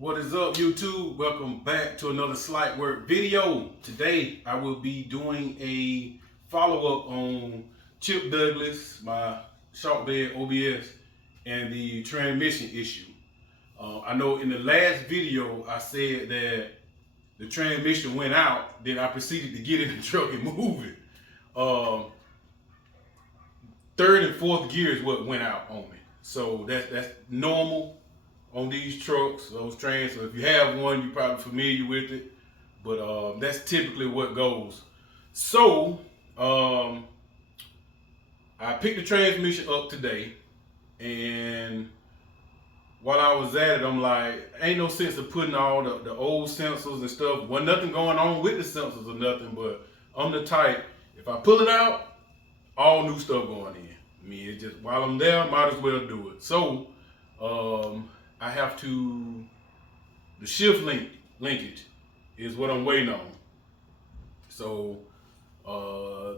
What is up, YouTube? Welcome back to another Slight Work video. Today I will be doing a follow-up on Chip Douglas, my Shortbed OBS, and the transmission issue. I know in the last video I said that the transmission went out, then I proceeded to get in the truck and move it. Third and fourth gear is what went out on me. So that's normal on these trucks, those trains. So if you have one, you're probably familiar with it, but that's typically what goes. So I picked the transmission up today, and while I was at it, I'm like, ain't no sense of putting all the old sensors and stuff. Wasn't nothing going on with the sensors or nothing, but I'm the type, if I pull it out, all new stuff going in. I mean, it just, while I'm there, might as well do it. So I have to, the shift linkage is what I'm waiting on. So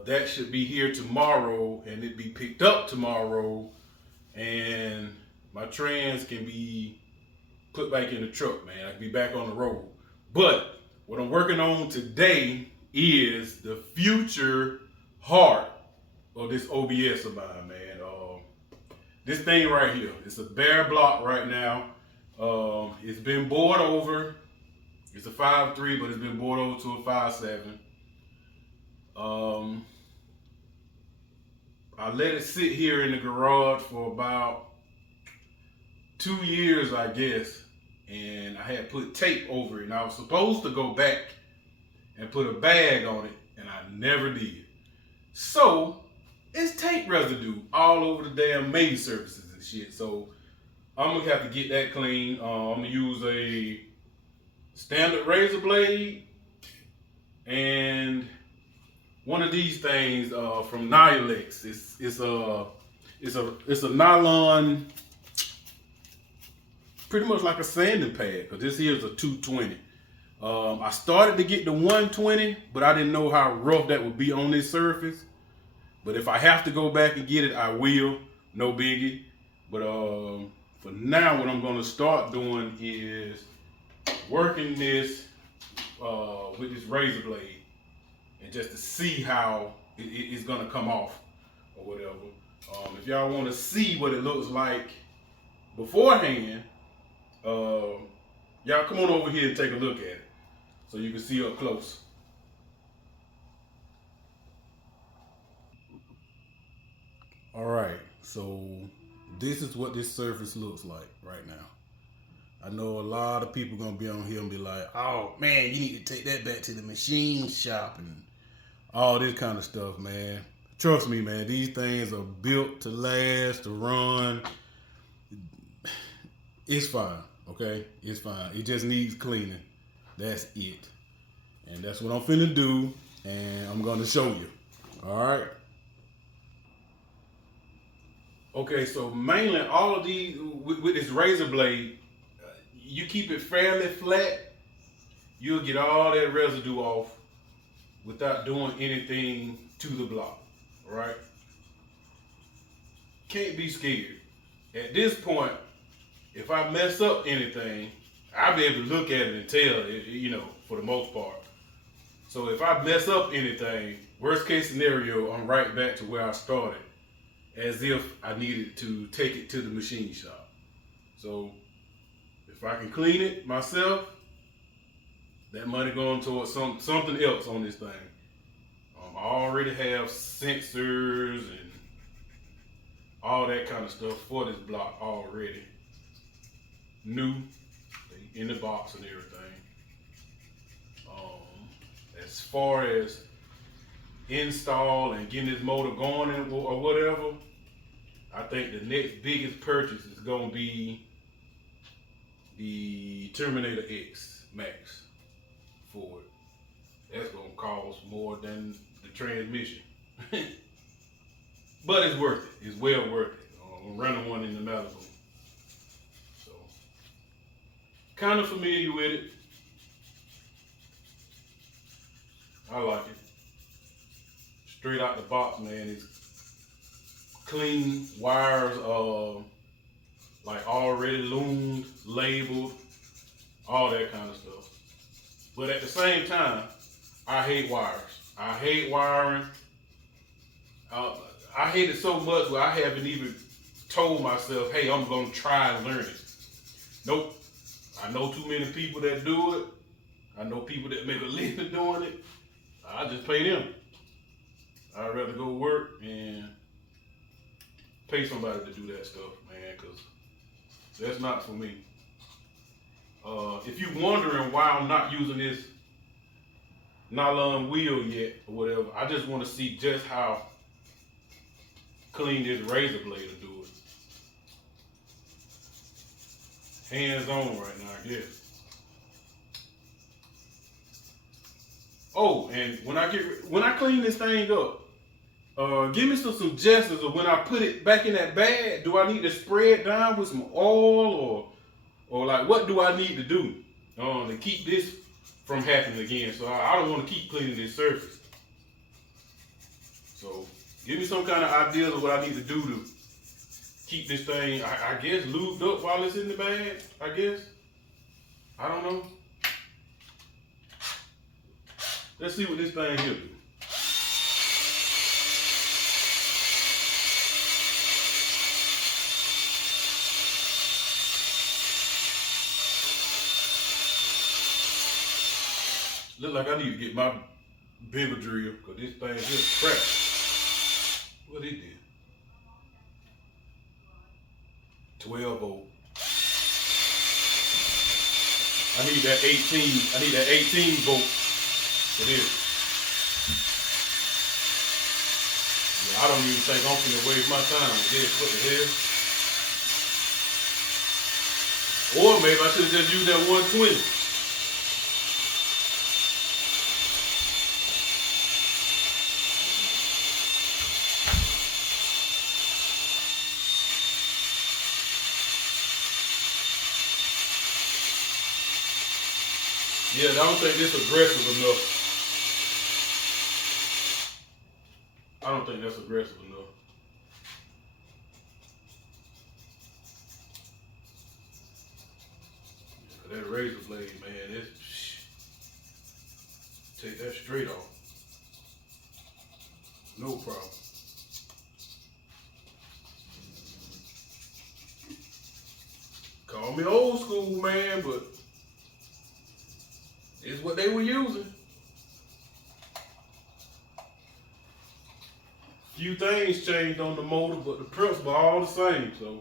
that should be here tomorrow, and it be picked up tomorrow, and my trans can be put back in the truck, man. I can be back on the road. But what I'm working on today is the future heart of this OBS of mine, man. This thing right here, it's a bare block right now. It's been bored over. It's a 5.3, but it's been bored over to a 5.7. I let it sit here in the garage for about 2 years, I guess, and I had put tape over it, and I was supposed to go back and put a bag on it, and I never did. So it's tape residue all over the damn main surfaces and shit. So I'm gonna have to get that clean. I'm gonna use a standard razor blade and one of these things from Nylex. It's a nylon, pretty much like a sanding pad, because this here is a 220. I started to get the 120, but I didn't know how rough that would be on this surface. But if I have to go back and get it, I will. No biggie. But for now, what I'm going to start doing is working this with this razor blade, and just to see how it's going to come off or whatever. If y'all want to see what it looks like beforehand, y'all come on over here and take a look at it so you can see up close. All right, so this is what this surface looks like right now. I know a lot of people gonna be on here and be like, oh man, you need to take that back to the machine shop and all this kind of stuff, man. Trust me, man, these things are built to last, to run. It's fine, okay? It's fine. It just needs cleaning. That's it. And that's what I'm finna do, and I'm gonna show you. All right? Okay, so mainly all of these, with this razor blade, you keep it fairly flat, you'll get all that residue off without doing anything to the block, right? Can't be scared. At this point, if I mess up anything, I'll be able to look at it and tell, you know, for the most part. So if I mess up anything, worst case scenario, I'm right back to where I started, as if I needed to take it to the machine shop. So if I can clean it myself, that money going towards something else on this thing. I already have sensors and all that kind of stuff for this block already. New, in the box and everything. As far as install and getting this motor going or whatever, I think the next biggest purchase is going to be the Terminator X Max for it. That's going to cost more than the transmission. But it's worth it. It's well worth it. I'm running one in the Malibu. So, kind of familiar with it. I like it. Straight out the box, man. It's clean wires, like already loomed, labeled. all that kind of stuff. But at the same time, I hate wires. I hate wiring. I hate it so much where I haven't even told myself, hey, I'm going to try and learn it. Nope. I know too many people that do it. I know people that make a living doing it. I just pay them. I'd rather go work and pay somebody to do that stuff, man, because that's not for me. If you're wondering why I'm not using this nylon wheel yet or whatever, I just want to see just how clean this razor blade will do it. Hands on right now, I guess. Oh, and when I clean this thing up, give me some suggestions of when I put it back in that bag. Do I need to spray it down with some oil or like what do I need to do to keep this from happening again? So I don't want to keep cleaning this surface. So give me some kind of ideas of what I need to do to keep this thing, I guess, lubed up while it's in the bag, I guess. I don't know. Let's see what this thing here do. Look like I need to get my bigger drill because this thing here is crap. What it did? 12 volt. I need that 18 volt for this. Yeah, I don't even think I'm finna waste my time with this. What the hell? Or maybe I should have just used that 120. Yeah, I don't think this aggressive enough. I don't think that's aggressive enough. Yeah, that razor blade, man, take that straight off. No problem. Call me old school, man, but it's what they were using. Few things changed on the motor, but the principle all the same, so.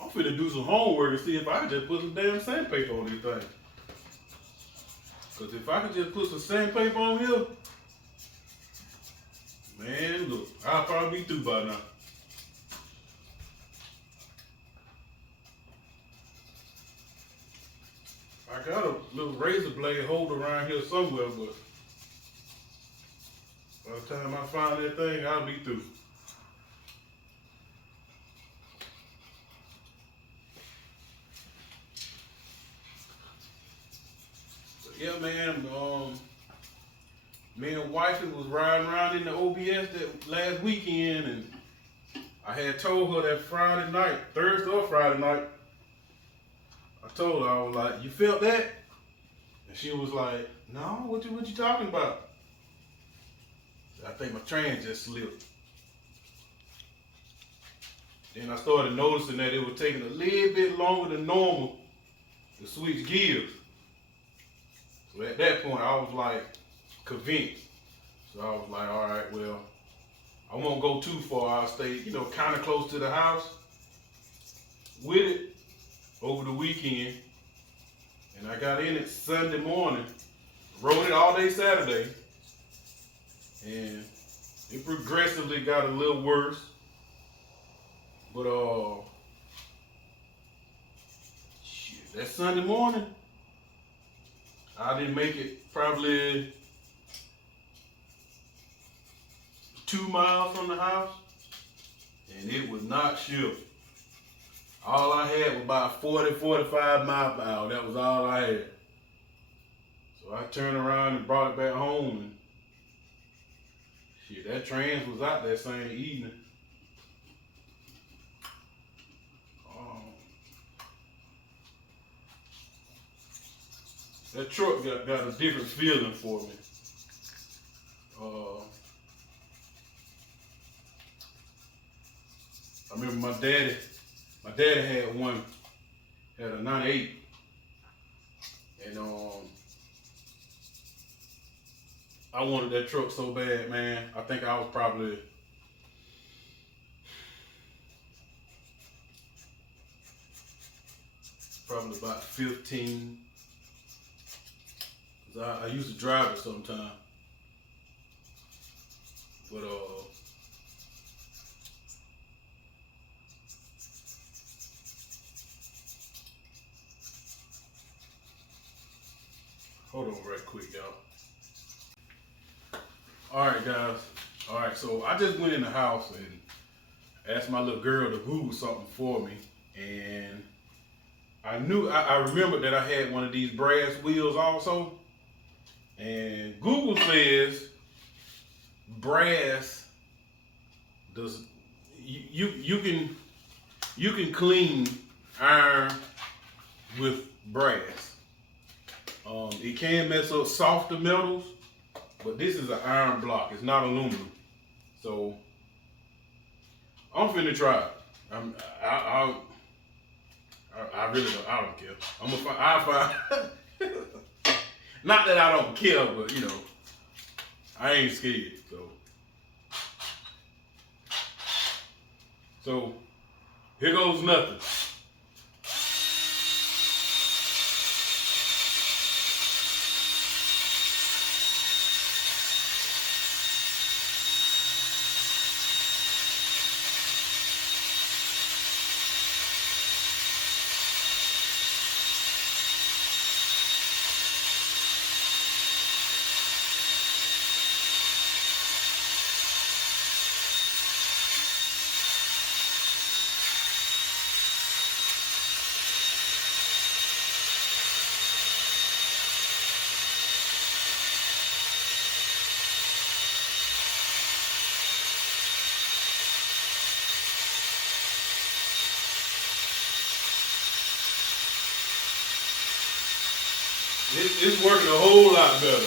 I'm finna do some homework and see if I can just put some damn sandpaper on this thing. Cause if I could just put some sandpaper on here, man, look, I'll probably be through by now. I got a little razor blade holder around here somewhere, but by the time I find that thing, I'll be through. But yeah, man, me and wifey was riding around in the OBS that last weekend, and I had told her that Friday night, Thursday or Friday night, I told her, I was like, you felt that? And she was like, no, what you talking about? I think my train just slipped. Then I started noticing that it was taking a little bit longer than normal to switch gears. So at that point, I was like convinced. So I was like, all right, well, I won't go too far. I'll stay, kind of close to the house with it over the weekend. And I got in it Sunday morning, rode it all day Saturday, and it progressively got a little worse. But that Sunday morning, I didn't make it probably 2 miles from the house, and it was not shift. All I had was about 40, 45 miles per hour. That was all I had. So So I turned around and brought it back home, and shit, that trans was out that same evening. That truck got a different feeling for me. I remember my daddy had one, had a 98, and I wanted that truck so bad, man. I think I was probably about 15. Cause I used to drive it sometime. But hold on right quick, y'all. Alright guys. Alright, so I just went in the house and asked my little girl to Google something for me, and I remembered that I had one of these brass wheels also, and Google says brass does you can clean iron with brass. It can mess up softer metals, but this is an iron block. It's not aluminum, so I'm finna try it. I really don't care. I'll find. Not that I don't care, but you know, I ain't scared. So here goes nothing. It's working a whole lot better.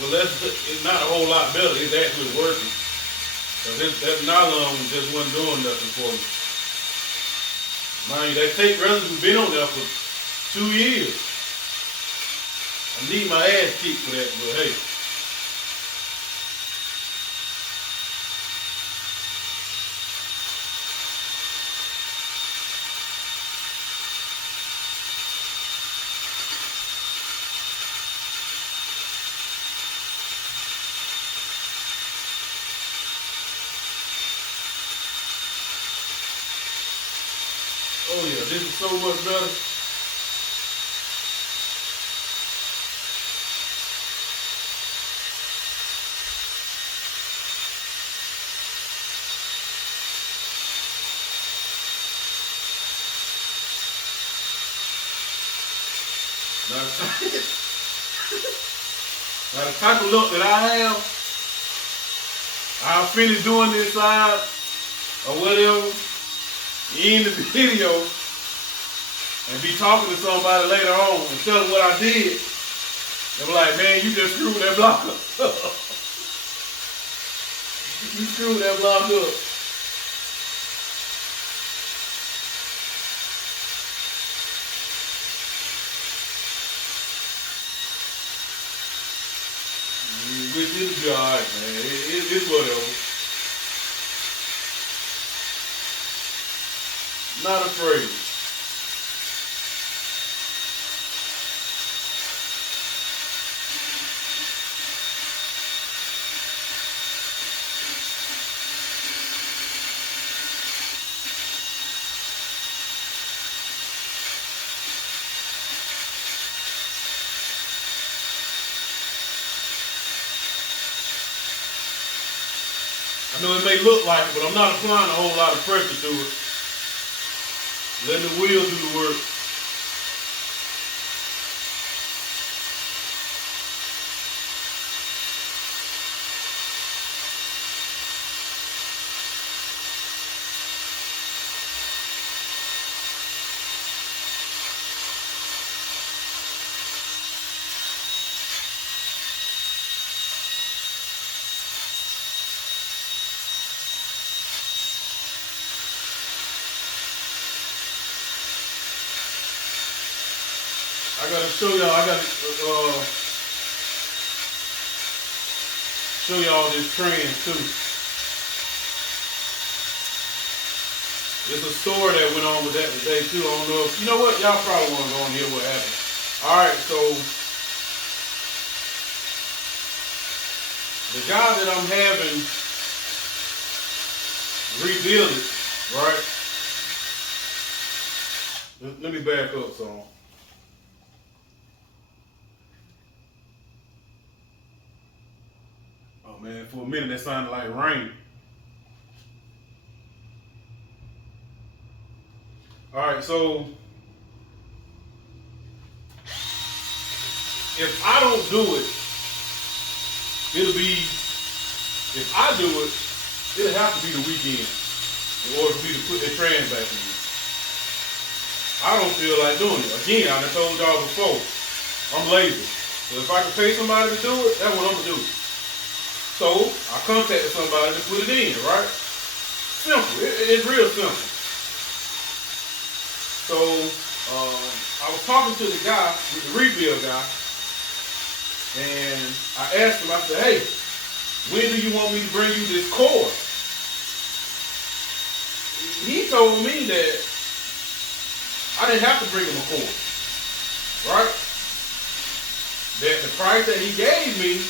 Well, it's not a whole lot better. It's actually working. That nylon just wasn't doing nothing for me. Mind you, that tape residue been on there for 2 years. I need my ass kicked for that, but hey. Oh yeah, this is so much better. Now the type of look that I have, I'll finish doing this side or whatever, end the video, and be talking to somebody later on and tell them what I did. They'll be like, man, you just screwed that block up. You screwed that block up. Which is alright, man. It's whatever. Not afraid. I know it may look like it, but I'm not applying a whole lot of pressure to it. Letting the wheel do the work. I gotta show y'all. I gotta show y'all this trend too. There's a story that went on with that today too. I don't know if you know what y'all probably want to go and hear what happened. All right, so the guy that I'm having rebuild it, right? Let me back up some. Oh man, for a minute that sounded like rain. All right, so if I don't do it, it'll be, if I do it, it'll have to be the weekend in order for me to put that trans back in. I don't feel like doing it. Again, I done told y'all before, I'm lazy. So if I can pay somebody to do it, that's what I'm gonna do. So I contacted somebody to put it in, right? Simple, it's real simple. So I was talking to the guy, with the rebuild guy, and I asked him, I said, hey, when do you want me to bring you this cord? He told me that I didn't have to bring him a cord, right? That the price that he gave me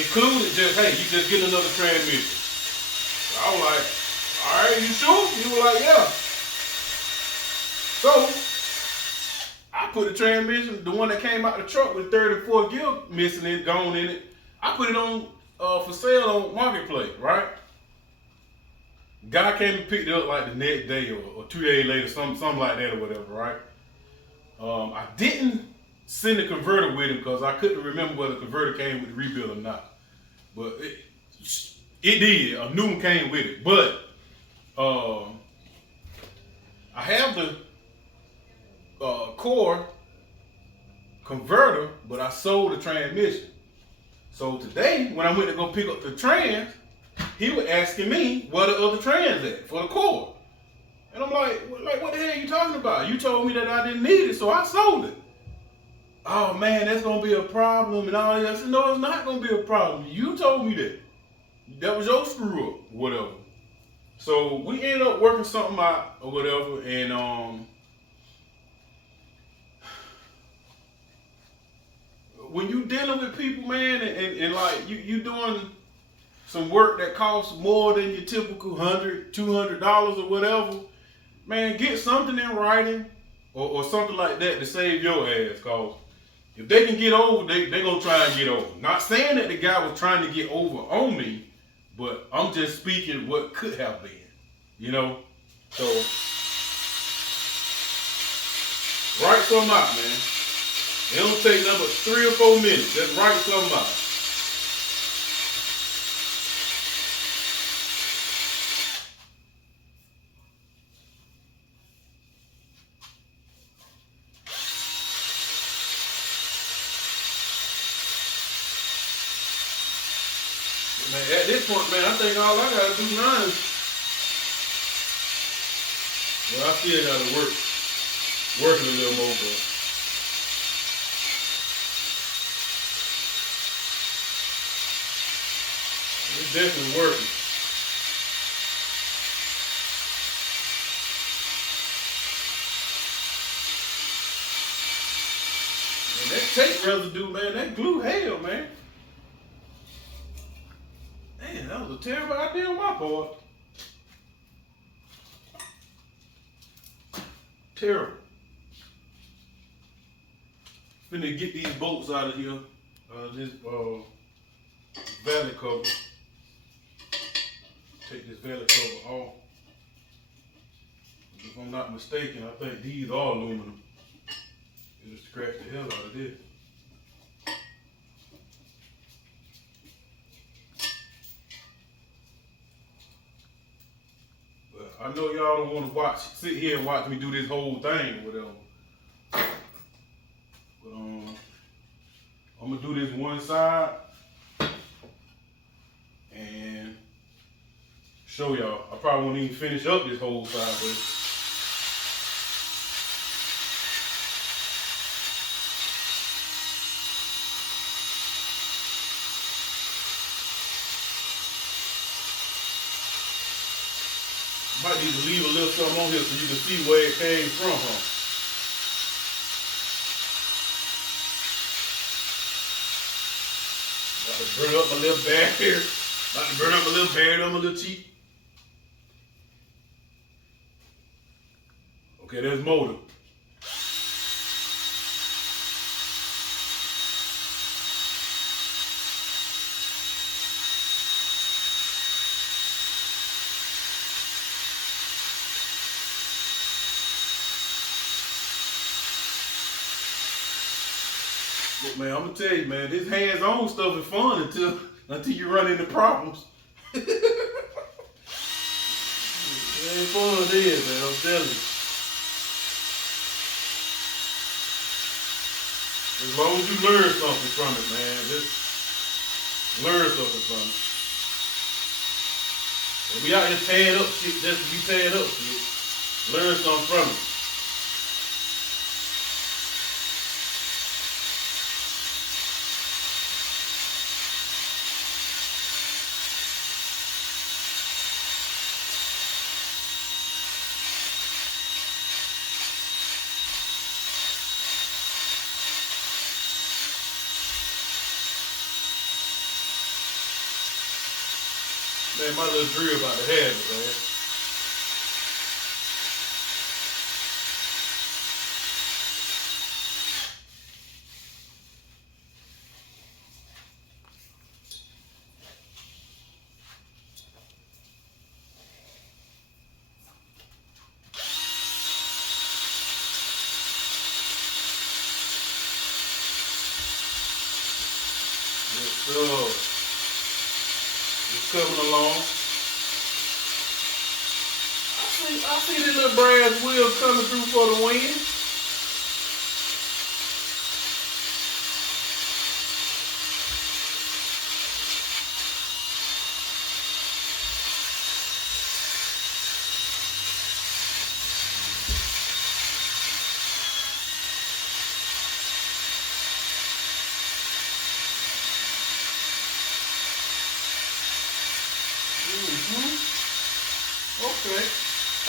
included just, hey, you just get another transmission. So I was like, all right, you sure? He was like, yeah. So I put the transmission, the one that came out the truck with 34 gear missing it, gone in it. I put it on for sale on Marketplace, right? Guy came and picked it up like the next day or 2 days later, something like that or whatever, right? I didn't send the converter with him because I couldn't remember whether the converter came with the rebuild or not. But it did. A new one came with it. But I have the core converter, but I sold the transmission. So today, when I went to go pick up the trans, he was asking me where the other trans at for the core. And I'm like, what the hell are you talking about? You told me that I didn't need it, so I sold it. Oh man, that's gonna be a problem and all that. I said, no, it's not gonna be a problem. You told me that. That was your screw up, whatever. So we ended up working something out or whatever, and when you dealing with people, man, and like you doing some work that costs more than your typical $100, $200 or whatever, man, get something in writing or something like that to save your ass. Cause if they can get over, they gonna try and get over. Not saying that the guy was trying to get over on me, but I'm just speaking what could have been, you know. So write something out, man. It don't take nothing but 3 or 4 minutes. Just write something out. Man, at this point, man, I think all I gotta do now is, well, I still gotta working a little more, but it's definitely working. And that tape residue, man, that glue hell, man. Man, that was a terrible idea on my part. Terrible. Finna get these bolts out of here. This valley cover. Take this valley cover off. If I'm not mistaken, I think these are aluminum. It'll scratch the hell out of this. I know y'all don't want to sit here and watch me do this whole thing or whatever. But I'm gonna do this one side and show y'all. I probably won't even finish up this whole side, but need to leave a little something on here so you can see where it came from, huh? About to burn up my little bag here. About to burn up my little bag on my little cheek. Okay, there's motor. Look, man, I'm gonna tell you, man, this hands-on stuff is fun until you run into problems. It ain't fun as it is, man, I'm telling you. As long as you learn something from it, man, just learn something from it. When we out here tearing up shit, just to be tearing up shit, learn something from it. Man, my little drill about to have it, man. Yes, sir. It's coming along. I see this little brass wheel coming through for the wind. Okay.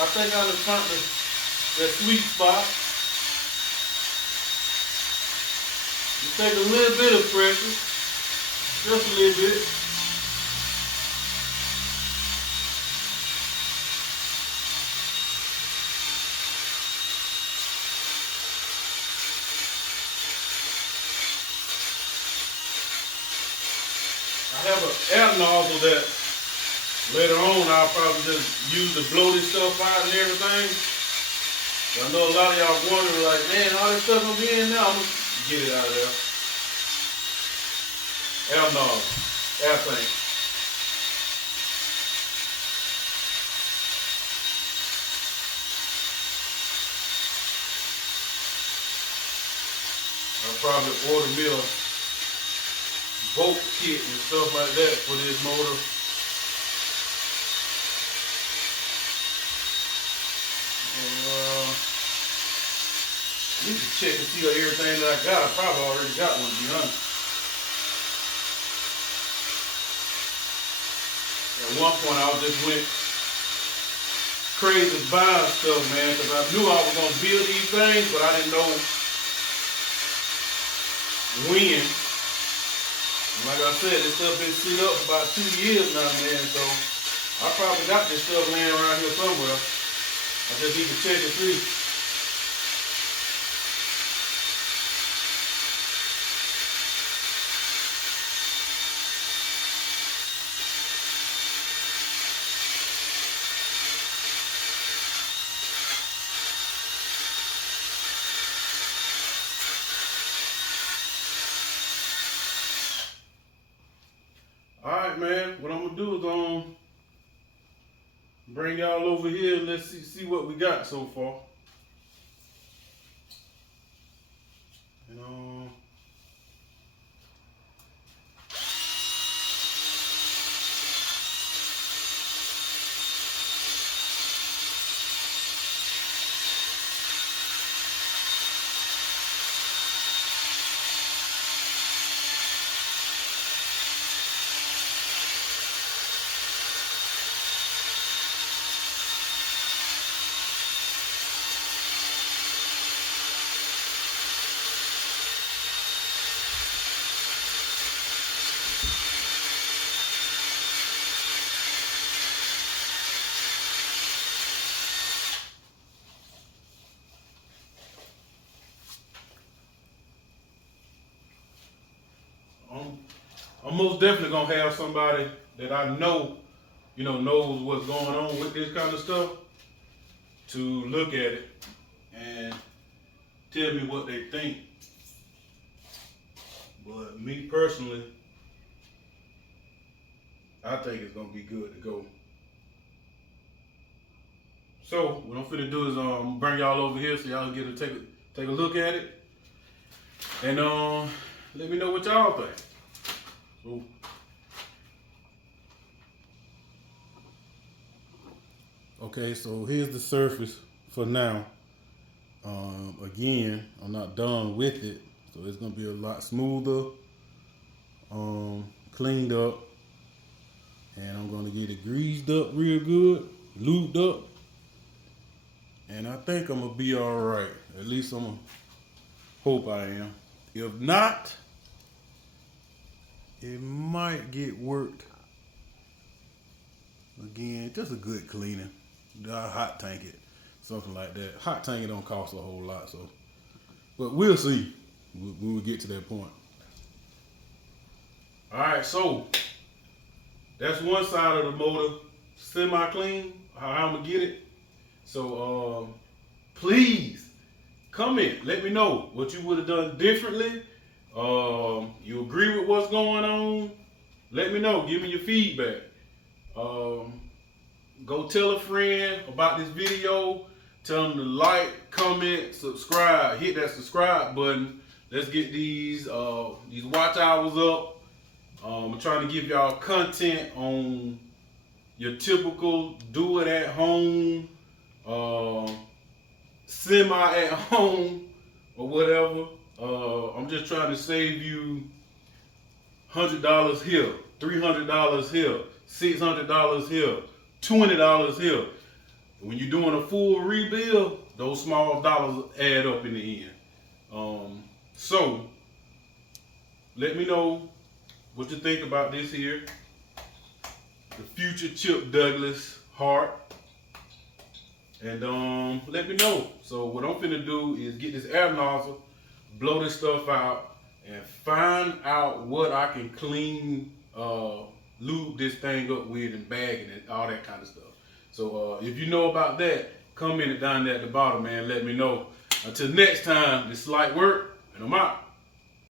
I think I done found the sweet spot. You take a little bit of pressure, just a little bit. I have an air nozzle that later on I'll probably just use to blow this stuff out and everything. I know a lot of y'all wondering like, man, all this stuff I'm getting now, I'm gonna get it out of there. Air nozzle, air tank. I'll probably order me a bolt kit and stuff like that for this motor. I need to check and see everything that I got. I probably already got one, to be honest. At one point, I just went crazy buying stuff, man, because I knew I was going to build these things, but I didn't know when. And like I said, this stuff been set up for about 2 years now, man, so I probably got this stuff laying around here somewhere. I just need to check and see. Alright, man, what I'm gonna do is bring y'all over here and let's see what we got so far. And I'm most definitely gonna have somebody that I know, knows what's going on with this kind of stuff to look at it and tell me what they think. But me personally, I think it's gonna be good to go. So what I'm finna do is bring y'all over here so y'all can get to take a look at it, and let me know what y'all think. So, okay, so here's the surface for now. Again, I'm not done with it, so it's gonna be a lot smoother, cleaned up, and I'm gonna get it greased up real good, lubed up, and I think I'm gonna be all right. At least I'm gonna hope I am. If not, it might get worked again. Just a good cleaning. Hot tank it, something like that. Hot tank it don't cost a whole lot, so. But we'll see when we get to that point. All right, so that's one side of the motor semi-clean. How I'm gonna get it. So please comment. Let me know what you would have done differently. You agree with what's going on? Let me know. Give me your feedback. Go tell a friend about this video. Tell them to like, comment, subscribe. Hit that subscribe button. Let's get these watch hours up. I'm trying to give y'all content on your typical do it at home, semi at home, or whatever. I'm just trying to save you $100 here, $300 here, $600 here, $20 here. When you're doing a full rebuild, those small dollars add up in the end. So let me know what you think about this here. The future Chip Douglas heart. And let me know. So what I'm finna do is get this air nozzle, blow this stuff out, and find out what I can clean, lube this thing up with and bag it and all that kind of stuff. So if you know about that, comment it down there at the bottom, man. Let me know. Until next time, this is Light Work, and I'm out.